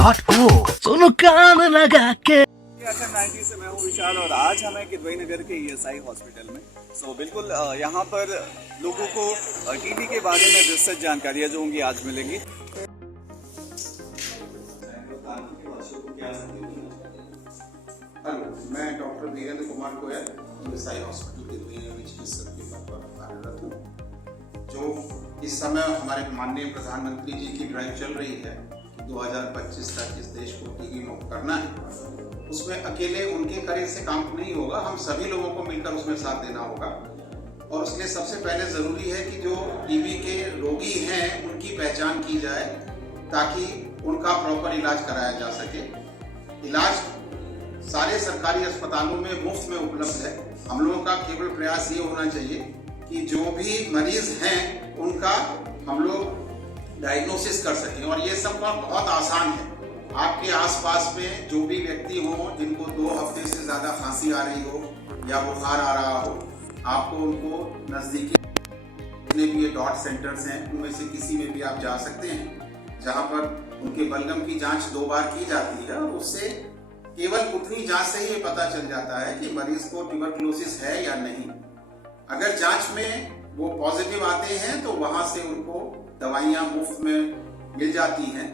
radio.co सुनो कान लगा के। आखिर 90 से मैं हूँ विशाल और आज हमें किदवई नगर के ईएसआई हॉस्पिटल में बिल्कुल यहाँ पर लोगों को टीबी के बारे में विस्तृत जानकारियाँ जो होंगी आज मिलेंगी। हेलो, मैं doctor Virendra Kumar Goyal ESI hospital Kidwai में चिकित्सक के पद पर कार्यरत हूँ। जो इस समय हमारे माननीय प्रधानमंत्री जी की ड्राइव चल रही है कि 2025 तक इस देश को टीबी मुक्त करना है, उसमें अकेले उनके करे से काम नहीं होगा, हम सभी लोगों को मिलकर उसमें साथ देना होगा। और उसके सबसे पहले ज़रूरी है कि जो टीबी के रोगी हैं उनकी पहचान की जाए ताकि उनका प्रॉपर इलाज कराया जा सके। इलाज सारे सरकारी अस्पतालों में मुफ्त में उपलब्ध है। हम लोगों का केवल प्रयास ये होना चाहिए कि जो भी मरीज हैं उनका हम लोग डायग्नोसिस कर सकें, और ये सब बहुत आसान है। आपके आसपास में जो भी व्यक्ति हो जिनको 2 हफ्ते से ज़्यादा खांसी आ रही हो या बुखार आ रहा हो, आपको उनको नज़दीकी जितने भी ये डॉट सेंटर्स हैं उनमें से किसी में भी आप जा सकते हैं, जहाँ पर उनके बलगम की जांच 2 बार की जाती है और उससे केवल उतनी जांच से ही ये पता चल जाता है कि मरीज को ट्यूबरकुलोसिस है या नहीं। अगर जांच में वो पॉजिटिव आते हैं तो वहां से उनको दवाइयां मुफ्त में मिल जाती हैं।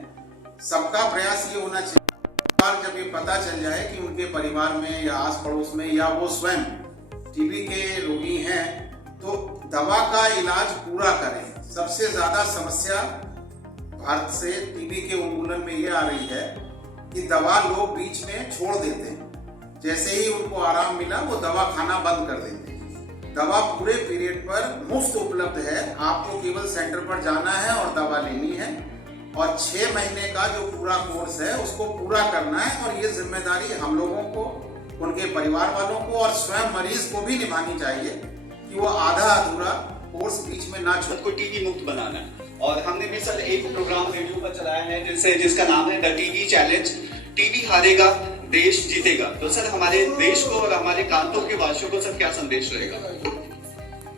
सबका प्रयास ये होना चाहिए जब ये पता चल जाए कि उनके परिवार में या आस पड़ोस में या वो स्वयं टीबी के रोगी हैं तो दवा का इलाज पूरा करें। सबसे ज्यादा समस्या भारत से टीबी के उन्मूलन में ये आ रही है कि दवा लोग बीच में छोड़ देते हैं, जैसे ही उनको आराम मिला वो दवा खाना बंद कर देते हैं। दवा पूरे पीरियड पर मुफ्त उपलब्ध है, आपको केवल सेंटर पर जाना है और दवा लेनी है, और 6 महीने का जो पूरा कोर्स है उसको पूरा करना है। और ये जिम्मेदारी हम लोगों को, उनके परिवार वालों को और स्वयं मरीज को भी निभानी चाहिए कि वो आधा अधूरा कोर्स बीच में ना छोड़। को टीबी मुक्त बनाना है और हमने भी सर एक प्रोग्राम रेडियो पर चलाया है जिसका नाम है द टीबी चैलेंज, टीबी हारेगा देश जीतेगा। तो सर हमारे देश को और हमारे कानपुर के वासियों को सर क्या संदेश रहेगा?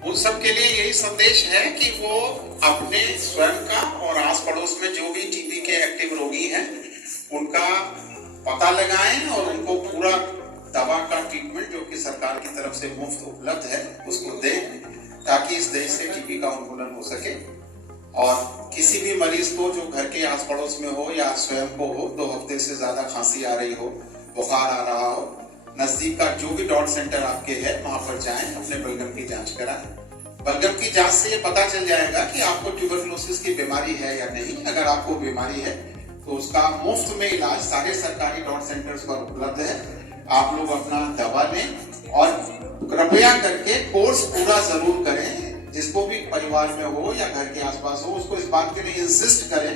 उन सब के लिए यही संदेश है कि वो अपने स्वयं का और आस पड़ोस में जो भी टीबी के एक्टिव रोगी हैं उनका पता लगाएं और उनको पूरा दवा का ट्रीटमेंट जो कि सरकार की तरफ से मुफ्त उपलब्ध है उसको दें, ताकि इस देश से टीबी का उन्मूलन हो सके। और किसी भी मरीज को जो घर के आस पड़ोस में हो या स्वयं को हो, 2 हफ्ते से ज्यादा खांसी आ रही हो, बुखार आ रहा हो, नजदीक का जो भी डॉट सेंटर आपके है वहां पर जाएं, अपने बलगम की जांच कराएं। बलगम की जांच से ये पता चल जाएगा कि आपको ट्यूबरकुलोसिस की बीमारी है या नहीं। अगर आपको बीमारी है तो उसका मुफ्त में इलाज सारे सरकारी डॉट सेंटर्स पर उपलब्ध है। आप लोग अपना दवा लें और कृपया करके कोर्स पूरा जरूर करें। जिसको भी परिवार में हो या घर के आसपास हो उसको इस बात के लिए इंसिस्ट करें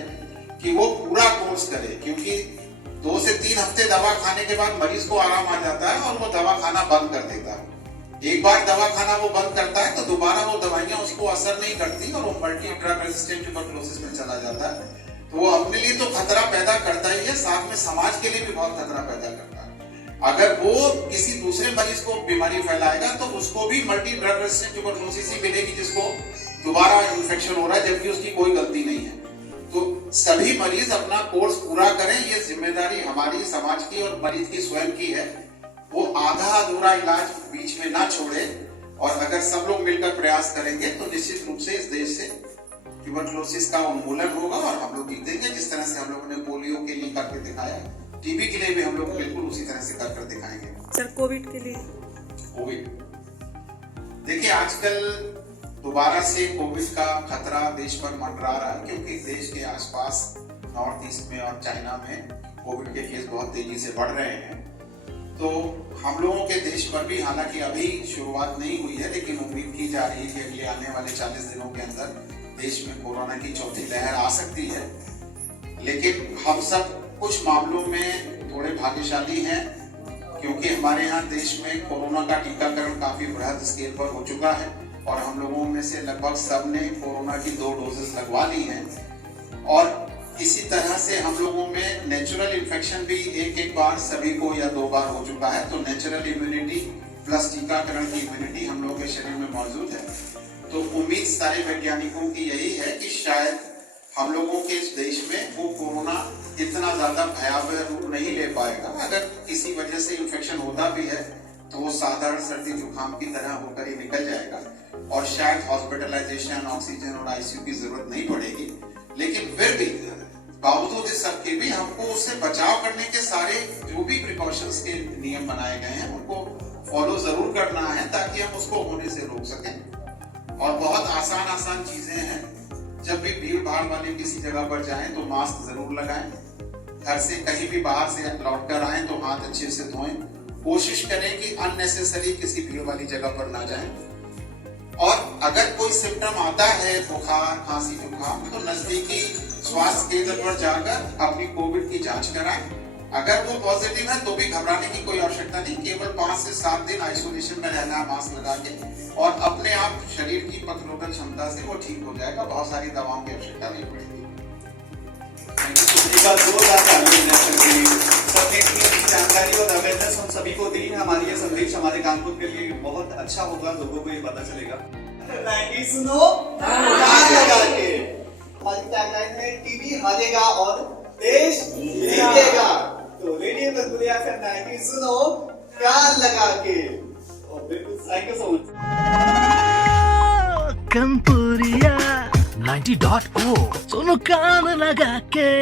कि वो पूरा कोर्स करे, क्योंकि 2 से 3 हफ्ते दवा खाने के बाद मरीज को आराम आ जाता है और वो दवा खाना बंद कर देता है। एक बार दवा खाना वो बंद करता है तो दोबारा वो दवाइयां उसको असर नहीं करती और वो मल्टी ड्रग रेजिस्टेंट ट्यूबरकुलोसिस में चला जाता है। तो वो अपने लिए तो खतरा पैदा करता ही है, साथ में समाज के लिए भी बहुत खतरा पैदा करता है। अगर वो किसी दूसरे मरीज को बीमारी फैलाएगा तो उसको भी मल्टी ड्रग रेजिस्टेंट ट्यूबरकुलोसिस ही मिलेगी, जिसको दोबारा इन्फेक्शन हो रहा है जबकि उसकी कोई गलती नहीं है। तो सभी मरीज अपना कोर्स पूरा करें, ये जिम्मेदारी हमारी, समाज की और मरीज की स्वयं की है। वो आधा अधूरा इलाज बीच में ना छोड़े, और अगर सब लोग मिलकर प्रयास करेंगे तो निश्चित रूप से इस देश से ट्यूबरकुलोसिस का उन्मूलन होगा और हम लोग जीतेंगे। जिस तरह से हम लोगों ने पोलियो के लिए करके दिखाया, टीबी के लिए भी हम लोग बिल्कुल उसी तरह से कर दिखाएंगे। सर कोविड के लिए? कोविड देखिए, आजकल दोबारा से कोविड का खतरा देश पर मंडरा रहा है, क्योंकि देश के आसपास नॉर्थ ईस्ट में और चाइना में कोविड के केस बहुत तेजी से बढ़ रहे हैं। तो हम लोगों के देश पर भी हालांकि अभी शुरुआत नहीं हुई है, लेकिन उम्मीद की जा रही है कि अगले आने वाले 40 दिनों के अंदर देश में कोरोना की चौथी लहर आ सकती है। लेकिन हम सब कुछ मामलों में थोड़े भाग्यशाली हैं, क्योंकि हमारे यहाँ देश में कोरोना का टीकाकरण काफी बृहद स्केल पर हो चुका है और हम लोगों में से लगभग सब ने कोरोना की 2 डोजेस लगवा ली हैं। और इसी तरह से हम लोगों में नेचुरल इन्फेक्शन भी एक बार सभी को या 2 बार हो चुका है। तो नेचुरल इम्यूनिटी प्लस टीकाकरण की इम्यूनिटी हम लोगों के शरीर में मौजूद है। तो उम्मीद सारे वैज्ञानिकों की यही है कि शायद हम लोगों के इस देश में वो कोरोना इतना ज्यादा भयावह रूप नहीं ले पाएगा। अगर किसी वजह से इन्फेक्शन होता भी है तो वो साधारण सर्दी जुकाम की तरह होकर ही निकल जाएगा और शायद हॉस्पिटलाइजेशन, ऑक्सीजन और आईसीयू की जरूरत नहीं पड़ेगी। लेकिन फिर भी बावजूद इस सबके भी हमको उससे बचाव करने के सारे जो भी प्रिकॉशंस के नियम बनाए गए हैं उनको फॉलो जरूर करना है ताकि हम उसको होने से रोक सकें। और बहुत आसान चीजें हैं। जब भी भीड़ भाड़ वाली किसी जगह पर जाएं तो मास्क जरूर लगाएं। घर से कहीं भी बाहर से लौट कर आए तो हाथ अच्छे से धोएं। कोशिश करें कि अननेसेसरी किसी भीड़ वाली जगह पर ना जाएं। और अगर कोई सिम्टम आता है, बुखार, खांसी, जुकाम, तो नजदीकी स्वास्थ्य केंद्र पर जाकर अपनी कोविड की जांच कराएं। अगर वो पॉजिटिव है तो भी घबराने की कोई आवश्यकता नहीं। केवल 5 से 7 दिन आइसोलेशन में रहना है मास्क लगा के और अपने आप शरीर की प्रतिरोधक क्षमता से वो ठीक हो जाएगा। बहुत सारी दवाओं की आवश्यकता नहीं पड़ेगी। जानकारी और अवेयरनेस हम सभी को दी है। हमारी ये संदेश हमारे कानपुर के लिए बहुत अच्छा होगा, लोगों को ये पता चलेगा। 90 सुनो लगा के हमारी टैगलाइन में टीवी हारेगा और देश जीतेगा। तो रेडियो पर दुनिया का 90 सुनो कान लगा के। बिल्कुल, थैंक यू सो मच। कंपुरिया 90.0 सुनो कान लगा के।